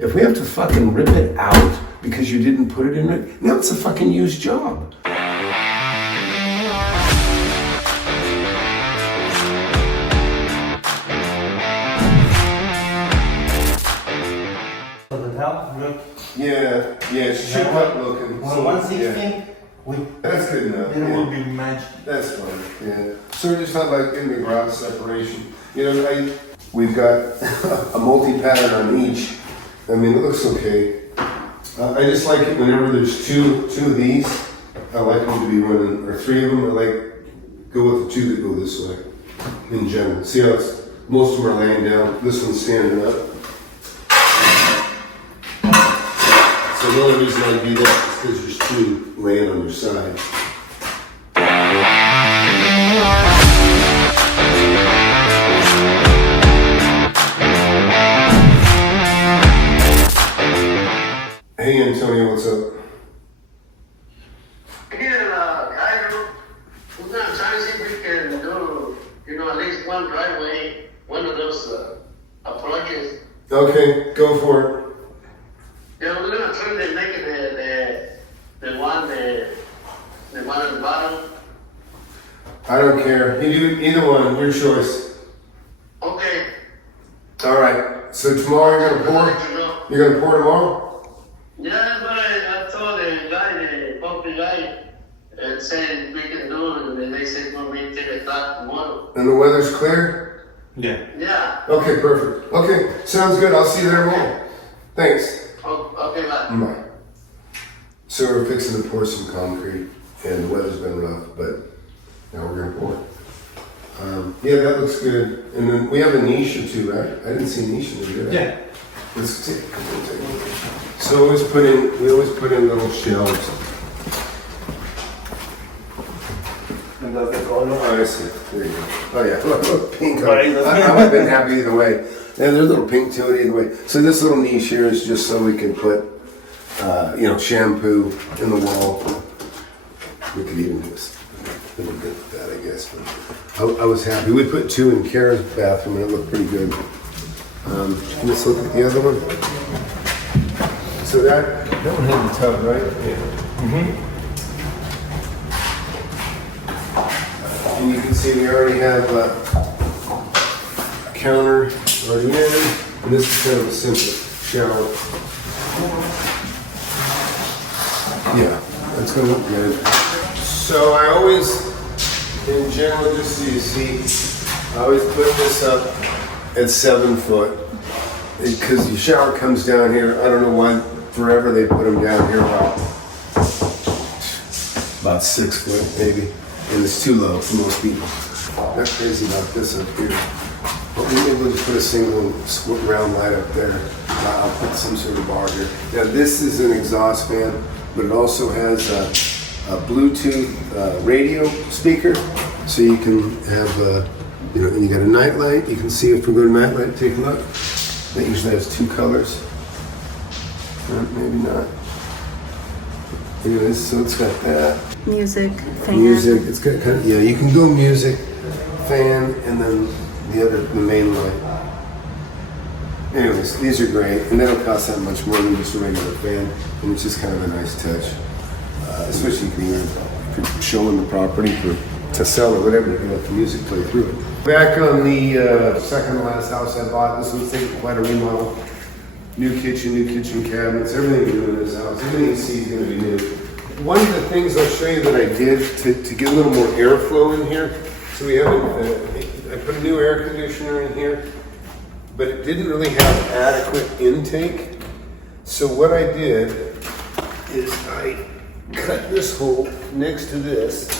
If we have to fucking rip it out because you didn't put it in it, now it's a fucking used job. Yeah, it's shook up looking. So 116, that's good enough. It will be matched. That's fine, yeah. So we're just not like in the garage separation. You know, we've got a multi-pattern on each. I mean, it looks okay. I just like it whenever there's two of these. I like them to be running, or three of them. I like go with the two that go this way. In general, see how most of them are laying down. This one's standing up. So the only reason I do that is because there's two laying on your side. Hey Antonio, what's up? We're gonna try to see if we can do, at least one driveway, one of those approaches. Okay, go for it. Yeah, we're gonna try to make it the one at the bottom. I don't care. You do either one, your choice. Okay. All right. So tomorrow you're gonna pour? You're gonna pour tomorrow? Yeah, but I told the pumping guy, and saying we can do it, and they said we'll take a shot tomorrow. And the weather's clear? Yeah. Yeah. Okay, perfect. Okay, sounds good. I'll see you there tomorrow. Thanks. Okay, bye. Bye. So we're fixing to pour some concrete, and the weather's been rough, but now we're gonna pour. Yeah, that looks good. And then we have a niche or two, right? I didn't see a niche in there, did I? Yeah. Let's take a look. So we always put in little shelves. And does it go Oh, I see. There you go. Oh yeah, look, pink. I would have been happy either way. Yeah, there's a little pink to it either way. So this little niche here is just so we can put, shampoo in the wall. We could even do a little bit of that, I guess. But I was happy. We put two in Kara's bathroom and it looked pretty good. Let's look at the other one. So that one had the tub, right? Yeah. Mm-hmm. And you can see we already have a counter already in, and this is kind of a simple shower. Yeah, that's gonna look good. So I always, in general, just so you see, I always put this up at 7 foot because the shower comes down here. I don't know why forever they put them down here about 6 foot maybe. And it's too low for most people. Not crazy about this up here. But we may be able to put a single round light up there. I'll put some sort of bar here. Now this is an exhaust fan, but it also has a Bluetooth radio speaker. So you can have, and you got a night light. You can see if we go to night light, take a look. That usually has 2 colors. Maybe not. Anyways, so it's got that. Music, fan. Music, it's got kind of, yeah, you can go music, fan, and then the main light. Anyways, these are great, and they don't cost that much more than just a regular fan, and it's just kind of a nice touch. Especially if you're showing the property to sell or whatever, you can let the music play through it. Back on the second to last house I bought, this one's taking quite a remodel. New kitchen cabinets, everything new in this house. Everything you see is going to be new. One of the things I'll show you that I did to get a little more airflow in here, so we have I put a new air conditioner in here, but it didn't really have adequate intake. So what I did is I cut this hole next to this.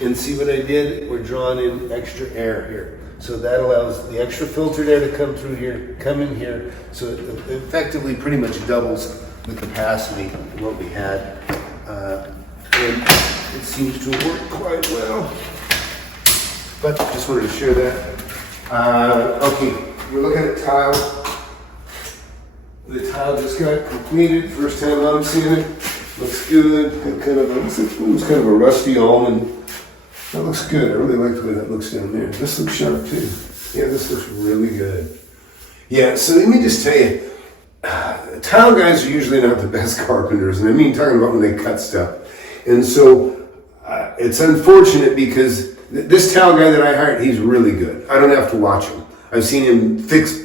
And see what I did? We're drawing in extra air here. So that allows the extra filtered air to come through here, come in here. So it effectively pretty much doubles the capacity of what we had. And it seems to have worked quite well. But just wanted to share that. Okay, we're looking at tile. The tile just got completed. First time I'm seeing it. Looks good. It was kind of a rusty almond That looks good. I really like the way that looks down there. This looks sharp too. Yeah, this looks really good. Yeah, so let me just tell you, tile guys are usually not the best carpenters, and I mean talking about when they cut stuff. And so it's unfortunate because this tile guy that I hired, he's really good. I don't have to watch him. I've seen him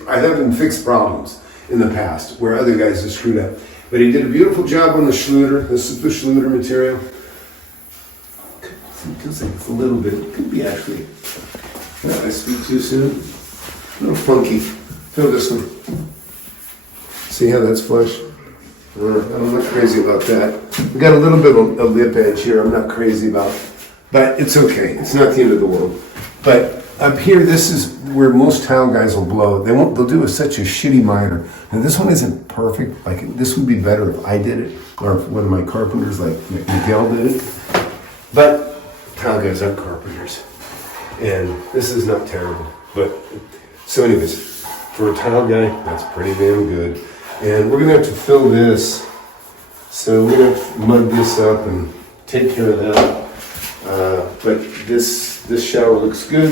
I have him fix problems in the past where other guys have screwed up. But he did a beautiful job on the Schluter. This is the Schluter material. It feels like it's a little bit, could be actually, did I speak too soon? A little funky. Feel this one. See how that's flush? I'm not crazy about that. We got a little bit of a lip edge here I'm not crazy about. But it's okay. It's not the end of the world. But up here, this is where most tile guys will blow. They'll do such a shitty miter. Now this one isn't perfect. Like this would be better if I did it, or if one of my carpenters like McKay did it. But tile guys aren't carpenters. And this is not terrible. But so anyways, for a tile guy, that's pretty damn good. And we're gonna have to fill this. So we're gonna have to mud this up and take care of that. But this shower looks good.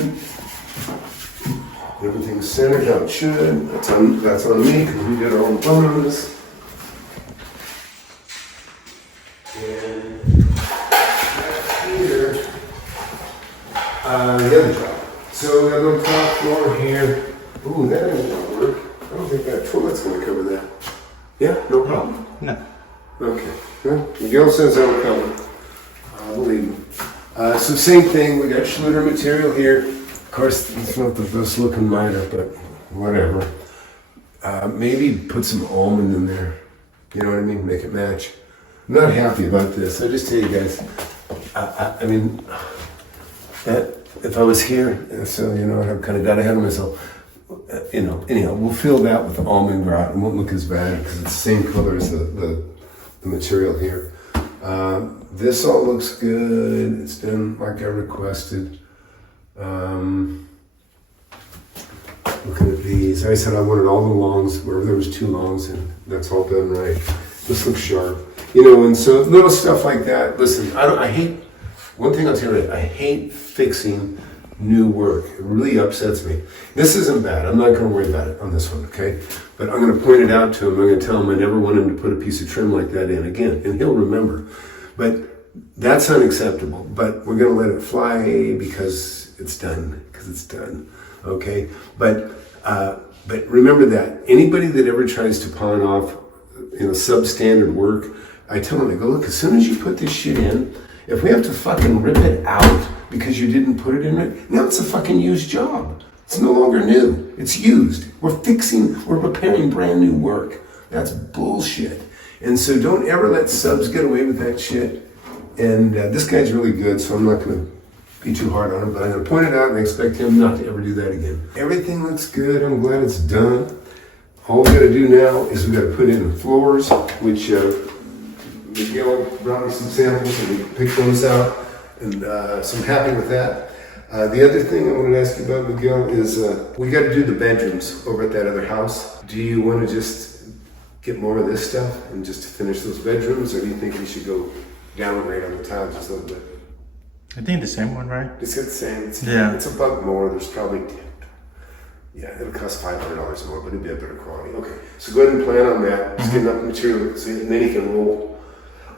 Everything's centered how it should. That's on me because we did our own plumbing on this. And here, the other job. So we got a little top floor here. Ooh, that ain't gonna work. I don't think that toilet's gonna cover that. Yeah, no problem. No. Okay. Well, Miguel says that'll cover. I believe him. So same thing, we got Schluter material here. Of course, it's not the best looking miter, but whatever. Maybe put some almond in there. You know what I mean? Make it match. I'm not happy about this. I just tell you guys, I mean, if I was here, so you know, I kind of got ahead of myself. You know, anyhow, we'll fill that with the almond grout. It won't look as bad because it's the same color as the material here. This all looks good. It's done like I requested. Looking at these, I said I wanted all the longs, wherever there was 2 longs, and that's all done right. This looks sharp. You know, and so little stuff like that. Listen, I hate, one thing I'll tell you, I hate fixing new work. It really upsets me. This isn't bad. I'm not going to worry about it on this one, okay? But I'm going to point it out to him. I'm going to tell him I never want him to put a piece of trim like that in again, and he'll remember. But that's unacceptable. But we're going to let it fly because it's done. Okay? But remember that anybody that ever tries to pawn off, you know, substandard work, I tell them, I go, look, as soon as you put this shit in, if we have to fucking rip it out because you didn't put it in right, now it's a fucking used job. It's no longer new. It's used. We're repairing brand new work. That's bullshit. And so don't ever let subs get away with that shit. And this guy's really good, so I'm not going to be too hard on him, but I'm going to point it out and I expect him not to ever do that again. Everything looks good. I'm glad it's done. All we got to do now is we got to put in the floors, which Miguel brought me some samples and we picked those out. And so I'm happy with that. The other thing I wanted to ask you about, Miguel, is we got to do the bedrooms over at that other house. Do you want to just get more of this stuff and just finish those bedrooms, or do you think we should go downgrade on the tile just a little bit? I think the same one, right? It's the same. It's $1 more. There's probably, it'll cost $500 more, but it'd be a better quality. Okay, so go ahead and plan on that. Just get enough material, so, and then you can roll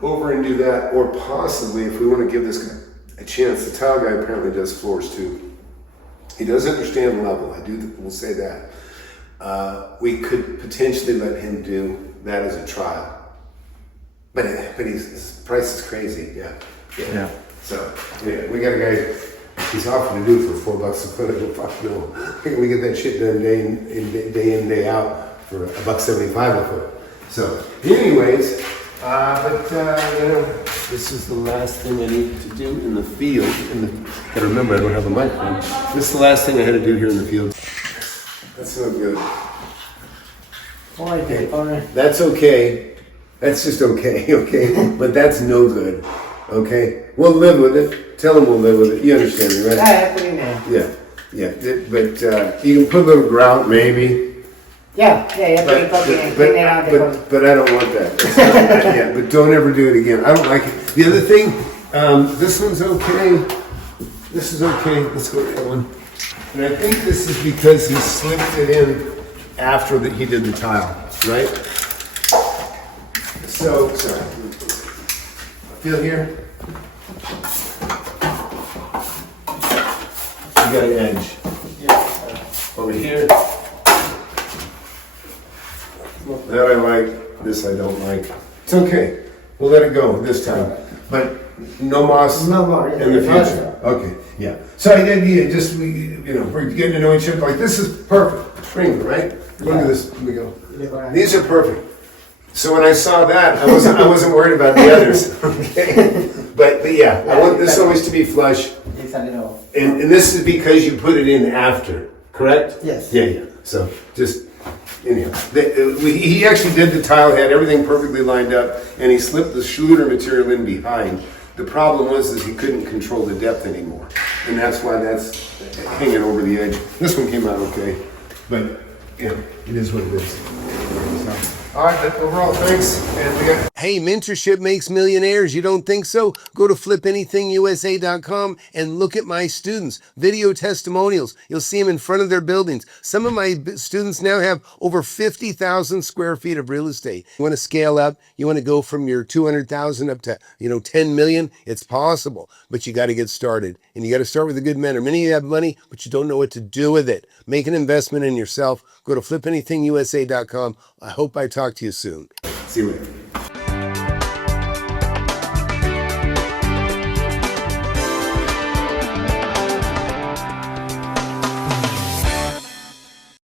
over and do that. Or possibly, if we want to give this guy a chance, the tile guy apparently does floors too. He does understand level. We'll say that. We could potentially let him do that as a trial. But his price is crazy. Yeah. So, we got a guy, he's offering to do it for $4 a foot. I go, fuck no. We get that shit done day in, day out for $1.75 a foot. So, anyways, this is the last thing I need to do in the field. Gotta remember, I don't have a microphone. This is the last thing I had to do here in the field. That's no good. That's okay. That's just okay, okay? But that's no good, okay? We'll live with it. Tell them we'll live with it. You understand me, right? Yeah. But you can put a little grout, maybe. Yeah, clean it out. But I don't want that. But don't ever do it again. I don't like it. The other thing, this one's okay. This is okay. Let's go to that one. And I think this is because he slipped it in after that he did the tile, right? So, sorry. Feel here. You got an edge. Over here. That I like. This I don't like. It's okay. We'll let it go this time. But no moss No more, yeah. in the future. Okay, yeah. So I did, yeah, just, we're getting to know each other. Like, this is perfect. Sprinkler, right? Look at this. Here we go. These are perfect. So when I saw that, I wasn't worried about the others. Okay. But yeah, I want this always to be flush. It's a little. And this is because you put it in after, correct? Yes. Yeah. So just, anyhow. He actually did the tile, had everything perfectly lined up, and he slipped the Schluter material in behind. The problem was he couldn't control the depth anymore. And that's why that's hanging over the edge. This one came out okay. But, yeah, it is what it is. So, all right, but overall, thanks. And we got. Hey, mentorship makes millionaires. You don't think so? Go to FlipAnythingUSA.com and look at my students. Video testimonials. You'll see them in front of their buildings. Some of my students now have over 50,000 square feet of real estate. You want to scale up? You want to go from your 200,000 up to 10 million? It's possible, but you got to get started. And you got to start with a good mentor. Many of you have money, but you don't know what to do with it. Make an investment in yourself. Go to FlipAnythingUSA.com. I hope I talk to you soon. See you later.